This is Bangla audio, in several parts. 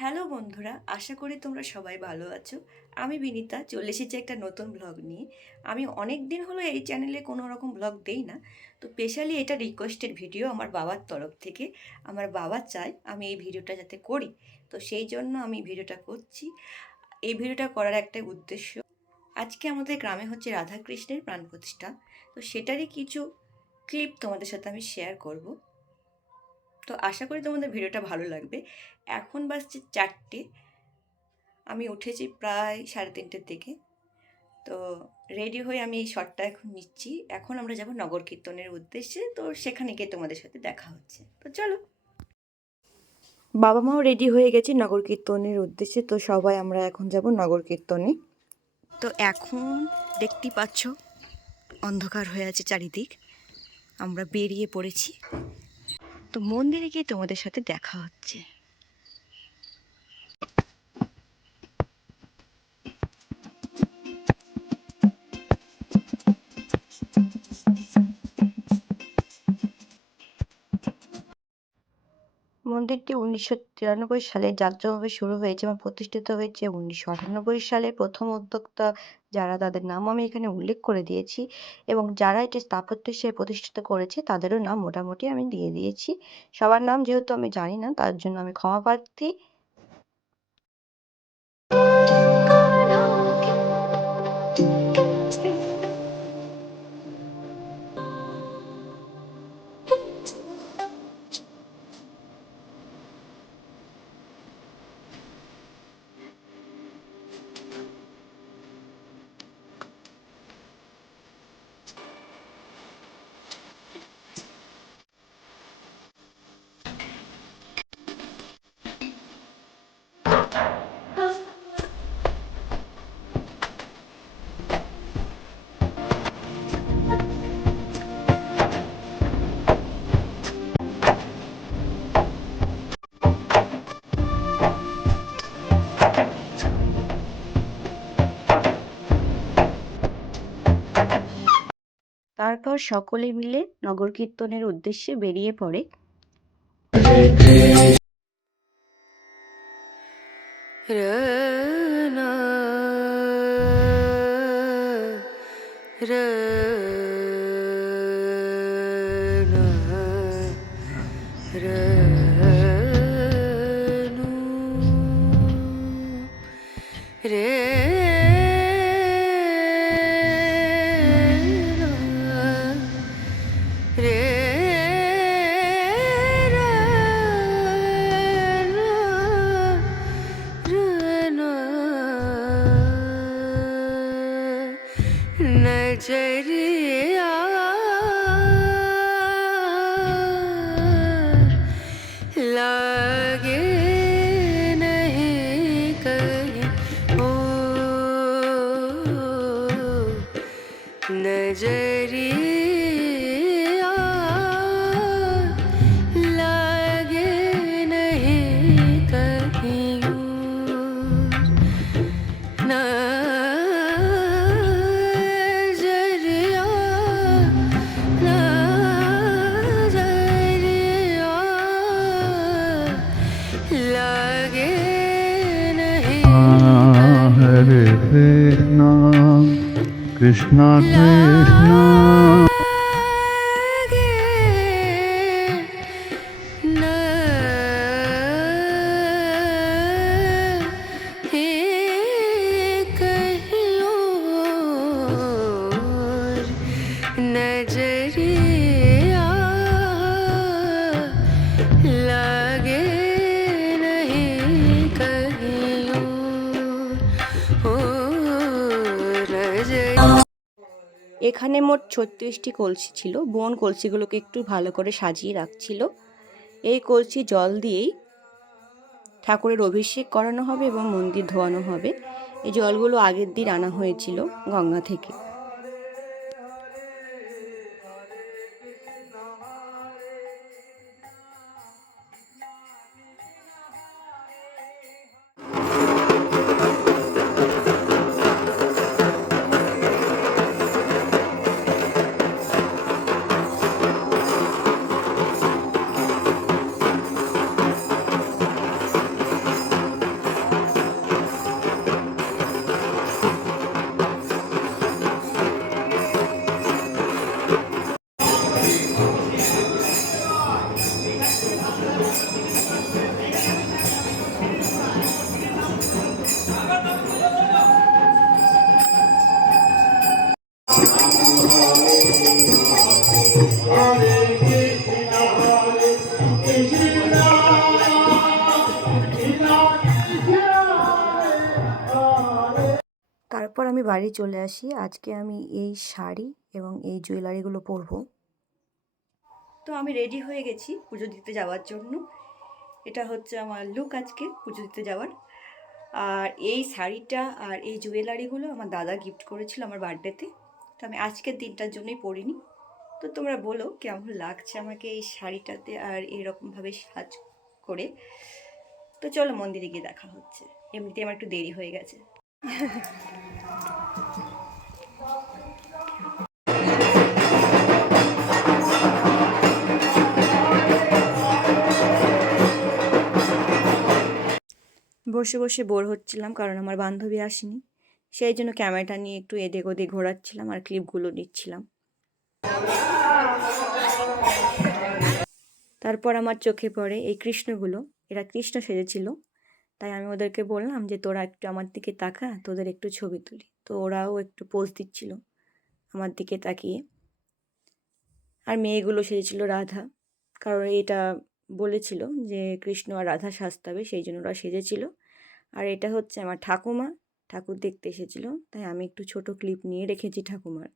হ্যালো বন্ধুরা, আশা করি তোমরা সবাই ভালো আছো। আমি বিনিতা, চলে এসেছি একটা নতুন ব্লগ নিয়ে। আমি অনেক দিন হলো এই চ্যানেলে কোনো রকম ব্লগ দেই না। তো স্পেশালি এটা রিকোয়েস্টেড ভিডিও আমার বাবার তরফ থেকে। আমার বাবা চায় আমি এই ভিডিওটা যাতে করি। তো সেই জন্য আমি ভিডিওটা করছি। এই ভিডিওটা করার একটা উদ্দেশ্য, আজকে আমাদের গ্রামে হচ্ছে রাধাকৃষ্ণের প্রাণ প্রতিষ্ঠা। তো সেটারই কিছু ক্লিপ তোমাদের সাথে আমি শেয়ার করব। তো আশা করি তোমাদের ভিডিওটা ভালো লাগবে। এখন বাজছে চারটে। আমি উঠেছি প্রায় সাড়ে তিনটের দিকে। তো রেডি হয়ে আমি এই শটটা এখন নিচ্ছি। এখন আমরা যাব নগর কীর্তনের উদ্দেশ্যে। তো সেখানে গিয়ে তোমাদের সাথে দেখা হচ্ছে। তো চলো। বাবা মাও রেডি হয়ে গেছে নগর কীর্তনের উদ্দেশ্যে। তো সবাই আমরা এখন যাব নগর কীর্তনে। তো এখন দেখতে পাচ্ছ, অন্ধকার হয়ে আছে চারিদিক। আমরা বেরিয়ে পড়েছি। তো মন্দিরে গিয়ে তোমাদের সাথে দেখা হচ্ছে। মন্দিরটি উনিশশো তিরানব্বই সালে যাত্রাভাবে শুরু হয়েছে এবং প্রতিষ্ঠিত হয়েছে উনিশশো আটানব্বই সালে। প্রথম উদ্যোক্তা যারা তাদের নাম আমি এখানে উল্লেখ করে দিয়েছি এবং যারা এটি স্থাপত্য হিসেবে প্রতিষ্ঠিত করেছে তাদেরও নাম মোটামুটি আমি দিয়ে দিয়েছি। সবার নাম যেহেতু আমি জানি না, তার জন্য আমি ক্ষমা প্রার্থী তারপর সকলে মিলে নগর কীর্তনের উদ্দেশ্যে বেরিয়ে পড়ে। রে नजरिया It's not Krishna. ছত্রিশটি কলসি ছিল। বোন কলসিগুলোকে একটু ভালো করে সাজিয়ে রাখছিল। এই কলসি জল দিয়েই ঠাকুরের অভিষেক করানো হবে এবং মন্দির ধোয়ানো হবে। এই জলগুলো আগের দিন আনা হয়েছিল গঙ্গা থেকে। বাড়ি চলে আসি। আজকে আমি এই শাড়ি এবং এই জুয়েলারিগুলো পরবো। তো আমি রেডি হয়ে গেছি পুজো দিতে যাওয়ার জন্য। এটা হচ্ছে আমার লুক আজকে, পুজো দিতে যাওয়ার। আর এই শাড়িটা আর এই জুয়েলারিগুলো আমার দাদা গিফট করেছিল আমার বার্থডেতে তো। আমি আজকের দিনটার জন্যই পরিনি। তো তোমরা বলো কেমন লাগছে আমাকে এই শাড়িটাতে আর এইরকমভাবে সাজ করে? তো চলো মন্দিরে গিয়ে দেখা হচ্ছে। এমনিতে আমার একটু দেরি হয়ে গেছে। বসে বসে বোর হচ্ছিলাম কারণ আমার বান্ধবী আসেনি। সেই জন্য ক্যামেরাটা নিয়ে একটু এদিক ওদিক ঘোরাচ্ছিলাম আর ক্লিপগুলো নিচ্ছিলাম। তারপর আমার চোখে পড়ে এই কৃষ্ণগুলো। এরা কৃষ্ণ সেজেছিল। তাই আমি ওদেরকে বললাম যে, তোরা একটু আমার দিকে তাকা, তোদের একটু ছবি তুলি। তো ওরাও একটু পোজ দিচ্ছিল আমার দিকে তাকিয়ে। আর মেয়েগুলো সেজেছিল রাধা। কারণ এটা বলেছিল যে, কৃষ্ণ আর রাধা সাজতে হবে সেই জন্য ওরা সেজেছিল। আর এটা হচ্ছে আমার ঠাকুমা। ঠাকুর দেখতে এসেছিল, তাই আমি একটু ছোট ক্লিপ নিয়ে রেখেছি ঠাকুমার।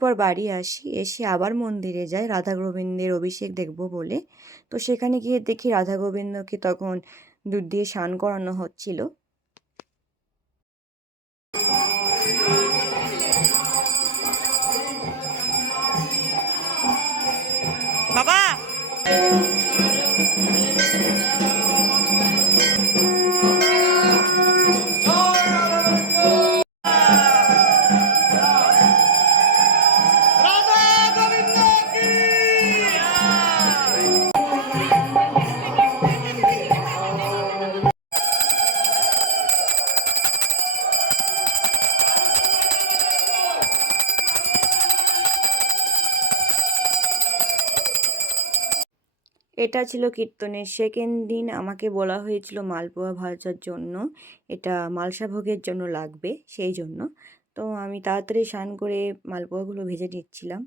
তারপর বাড়ি আসি, এসে আবার মন্দিরে যাই, রাধা গোবিন্দের অভিষেক দেখব বলে। তো সেখানে গিয়ে দেখি রাধা গোবিন্দকে তখন দুধ দিয়ে স্নান করানো হচ্ছিল। বাবা! এটা ছিল কীর্তনের সেকেন্ড দিন আমাকে বলা হয়েছিল মালপোয়া ভাজার জন্য। এটা মালসা ভোগের জন্য লাগবে সেই জন্য। তো আমি তাড়াতাড়ি স্নান করে মালপোয়াগুলো ভেজে নিচ্ছিলাম।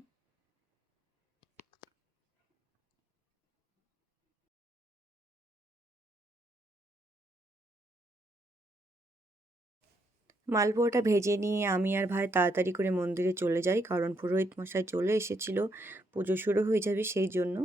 মালপোয়াটা ভেজে নিয়ে আমি আর ভাই তাড়াতাড়ি করে মন্দিরে চলে যাই, কারণ পুরোহিত মশাই চলে এসেছিল। পুজো শুরু হয়ে যাবে সেই জন্য।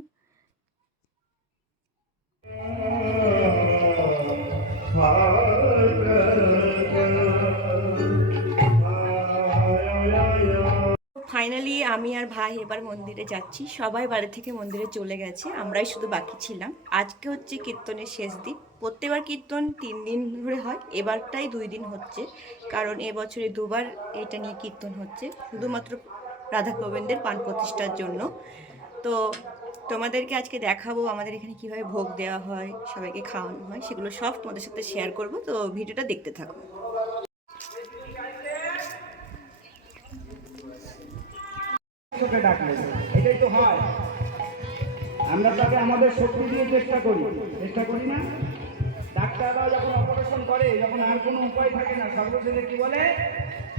আমি আর ভাই এবার মন্দিরে যাচ্ছি। সবাই বাড়ি থেকে মন্দিরে চলে গেছে, আমরাই শুধু বাকি ছিলাম। আজকে হচ্ছে কীর্তনের শেষ দিন। প্রত্যেকবার কীর্তন তিন দিন ধরে হয়, এবারটাই দুই দিন হচ্ছে। কারণ এবছরে দুবার এটা নিয়ে কীর্তন হচ্ছে, শুধুমাত্র রাধা গোবিন্দের পান প্রতিষ্ঠার জন্য। তো তোমাদেরকে আজকে দেখাবো আমাদের এখানে কীভাবে ভোগ দেওয়া হয়, সবাইকে খাওয়ানো হয়, সেগুলো সব তোমাদের সাথে শেয়ার করব। তো ভিডিওটা দেখতে থাকো। চোখে ডাকলে। এটাই তো হয়। আমরা তাকে আমাদের শক্তি দিয়ে চেষ্টা করি। চেষ্টা করি না? ডাক্তাররাও যখন অপারেশন করে যখন আর কোনো উপায় থাকে না। সর্বশেষে কি বলে?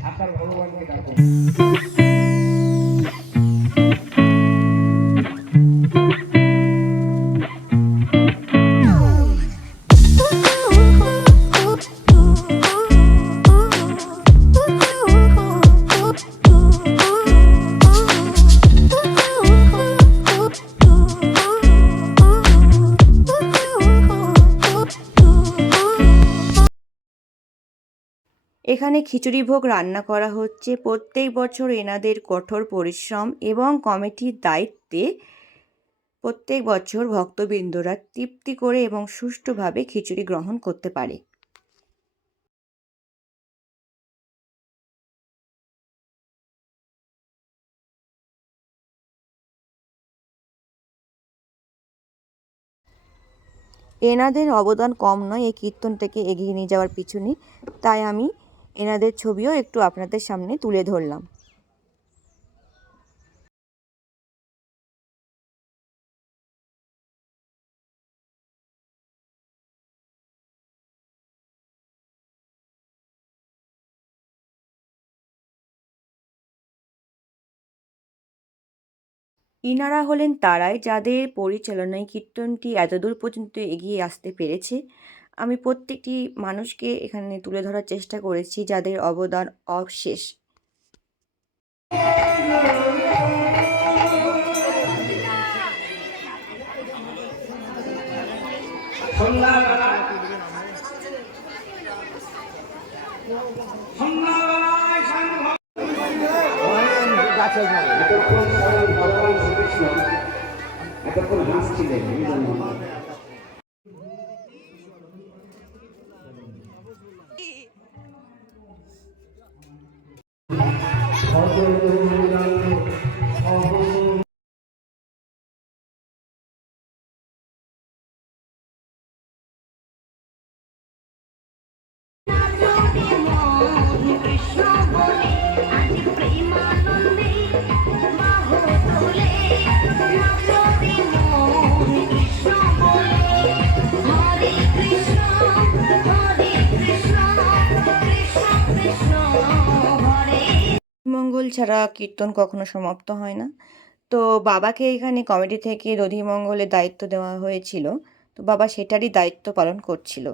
আপনার ভগবানকে ডাকুন। এখানে খিচুড়ি ভোগ রান্না করা হচ্ছে। প্রত্যেক বছর এনাদের কঠোর পরিশ্রম এবং কমিটির দায়িত্বে প্রত্যেক বছর ভক্তবৃন্দরা তৃপ্তি করে এবং সুষ্ঠুভাবে খিচুড়ি গ্রহণ করতে পারে। এনাদের অবদান কম নয়, এই কীর্তনটাকে এগিয়ে নিয়ে যাওয়ার পিছনে তাই আমি এনাদের ছবিও একটু আপনাদের সামনে তুলে ধরলাম। ইনারা হলেন তারাই যাদের পরিচালনায় কীর্তনটি এতদূর পর্যন্ত এগিয়ে আসতে পেরেছে। আমি প্রত্যেকটি মানুষকে এখানে তুলে ধরার চেষ্টা করেছি যাদের অবদান অশেষ। এতক্ষণ হাসছিলেন এই মঙ্গল ছাড়া কীর্তন কখনো সমাপ্ত হয় না। তো বাবাকে এখানে কমিটি থেকে দধিমঙ্গলের দায়িত্ব দেওয়া হয়েছিল। তো বাবা সেটারই দায়িত্ব পালন করছিল।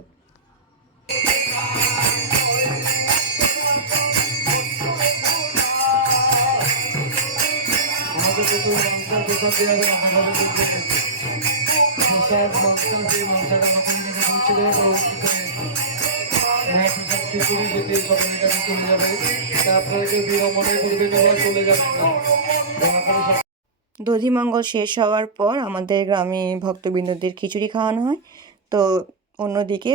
যত চলে যাবে। তা বিড়ম্বনায় করবেন চলে দধিমঙ্গল শেষ হওয়ার পর আমাদের গ্রামে ভক্তবৃন্দদের খিচুড়ি খাওয়ানো হয়। তো অন্যদিকে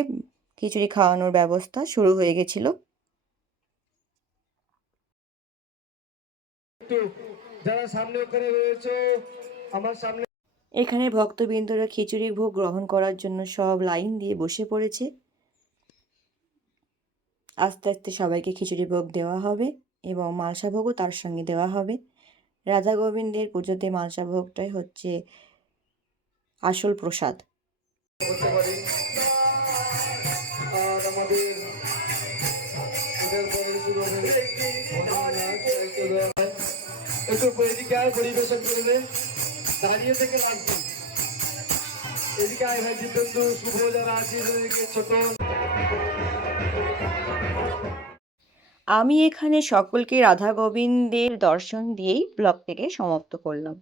খিচুড়ি খাওয়ানোর ব্যবস্থা শুরু হয়ে গেছিল। যারা সামনে ওখানে রয়েছে আমার সামনে এখানে ভক্তবৃন্দরা খিচুড়ি ভোগ গ্রহণ করার জন্য সব লাইন দিয়ে বসে পড়েছে। আস্তে আস্তে সবাইকে খিচুড়ি ভোগ দেওয়া হবে এবং মালসা ভোগও তার সঙ্গে দেওয়া হবে। রাধা গোবিন্দের পুজোতে মালসা ভোগটাই হচ্ছে আসল প্রসাদ। দাঁড়িয়ে থেকে লাগবে। এদিকে আয় ভাই শুভ যারা আছে ছোট। আমি এখানে সকলকে রাধা গোবিন্দের দর্শন দিয়েই ব্লগটিকে সমাপ্ত করলাম।